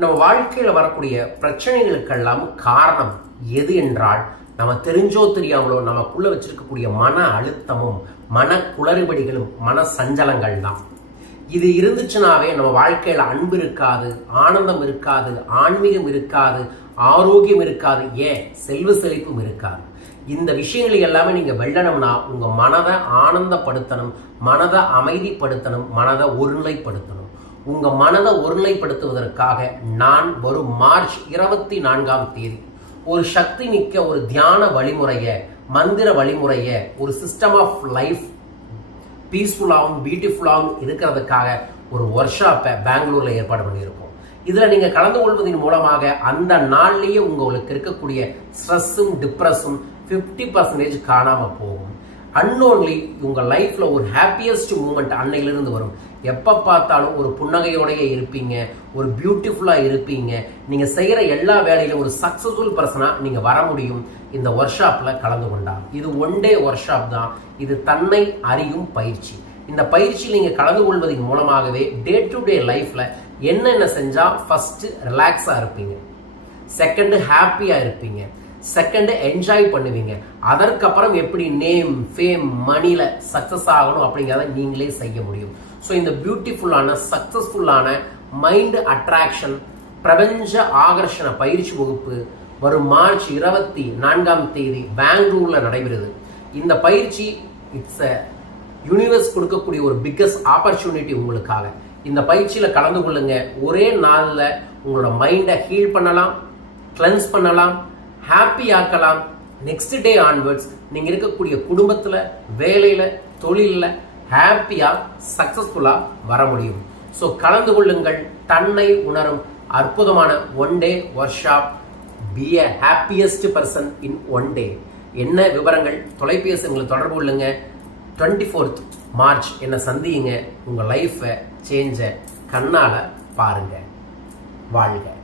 நம்ம வாழ்க்கையில் வரக்கூடிய பிரச்சனைகளுக்கெல்லாம் காரணம் எது என்றால் நம்ம தெரிஞ்சோ தெரியாமலோ நமக்குள்ள வச்சிருக்கக்கூடிய மன அழுத்தமும் மன குளறுபடிகளும் மன சஞ்சலங்கள் தான். இது இருந்துச்சுனாவே நம்ம வாழ்க்கையில் அன்பு இருக்காது ஆனந்தம் இருக்காது ஆன்மீகம் இருக்காது ஆரோக்கியம் இருக்காது ஏன்? செல்வ செழிப்பும் இருக்காது. இந்த விஷயங்களை எல்லாமே நீங்கள் வெல்லணும்னா உங்கள் மனதை ஆனந்தப்படுத்தணும் மனதை அமைதிப்படுத்தணும் மனதை ஒருநிலைப்படுத்தணும். உங்கள் மனதை ஒருநிலைப்படுத்துவதற்காக நான் வரும் மார்ச் இருபத்தி நான்காம் தேதி ஒரு சக்தி மிக்க ஒரு தியான வழிமுறையை மந்திர வழிமுறையை ஒரு சிஸ்டம் ஆஃப் லைஃப் பீஸ்ஃபுல்லாகவும் பியூட்டிஃபுல்லாகவும் இருக்கிறதுக்காக ஒரு ஒர்க் ஷாப்பை பெங்களூரில் ஏற்பாடு பண்ணியிருக்கோம். இதில் நீங்கள் கலந்து கொள்வதன் மூலமாக அந்த நாள்லேயே உங்களுக்கு இருக்கக்கூடிய ஸ்ட்ரெஸ்ஸும் டிப்ரெஸும் ஃபிஃப்டி பர்சன்டேஜ் காணாமல் போகும். அன்னோன்லி உங்கள் லைஃப்பில் ஒரு ஹாப்பியஸ்ட் மூமெண்ட் அன்னையிலிருந்து வரும். எப்போ பார்த்தாலும் ஒரு புன்னகையோடையே இருப்பீங்க ஒரு பியூட்டிஃபுல்லாக இருப்பீங்க. நீங்கள் செய்கிற எல்லா வேலையிலும் ஒரு சக்ஸஸ்ஃபுல் பர்சனாக நீங்கள் வர முடியும். இந்த ஒர்க் ஷாப்பில் கலந்து கொண்டா இது ஒன் டே ஒர்க் ஷாப் தான். இது தன்னை அறியும் பயிற்சி. இந்த பயிற்சியில் நீங்கள் கலந்து கொள்வதன் மூலமாகவே டே டு டே லைஃப்பில் என்னென்ன செஞ்சால் ஃபஸ்ட்டு ரிலாக்ஸாக இருப்பீங்க. செகண்டு ஹாப்பியாக இருப்பீங்க. செகண்டு என்ஜாய் பண்ணுவீங்க. அதற்கப்புறம் எப்படி நேம் ஃபேம் மணியில் சக்ஸஸ் ஆகணும் அப்படிங்கிறத நீங்களே செய்ய முடியும். ஸோ இந்த பியூட்டிஃபுல்லான சக்ஸஸ்ஃபுல்லான மைண்டு அட்ராக்ஷன் பிரபஞ்ச ஆகர்ஷண பயிற்சி வகுப்பு வரும் மார்ச் இருபத்தி நான்காம் தேதி பெங்களூரில் நடைபெறுது. இந்த பயிற்சி இட்ஸ் அ யூனிவர்ஸ் கொடுக்கக்கூடிய ஒரு பிக்கஸ்ட் ஆப்பர்ச்சுனிட்டி உங்களுக்காக. இந்த பயிற்சியில் கலந்து கொள்ளுங்க. ஒரே நாளில் உங்களோட மைண்டை ஹீல் பண்ணலாம் கிளென்ஸ் பண்ணலாம் ஹாப்பி ஆக்கலாம். நெக்ஸ்ட் டே ஆன்வர்ட்ஸ் நீங்கள் இருக்கக்கூடிய குடும்பத்தில் வேலையில் தொழிலில் ஹாப்பியாக சக்ஸஸ்ஃபுல்லாக வர முடியும். ஸோ கலந்து கொள்ளுங்கள். தன்னை உணரும். அற்புதமான one day workshop be a happiest person in one day என்ன விவரங்கள்? தொலைபேசி உங்களை தொடர்பு கொள்ளுங்க. டுவெண்ட்டி ஃபோர்த் மார்ச் என்னை சந்தியுங்க. உங்கள் லைஃப்பை சேஞ்சை கண்ணால் பாருங்கள் வாழ்க.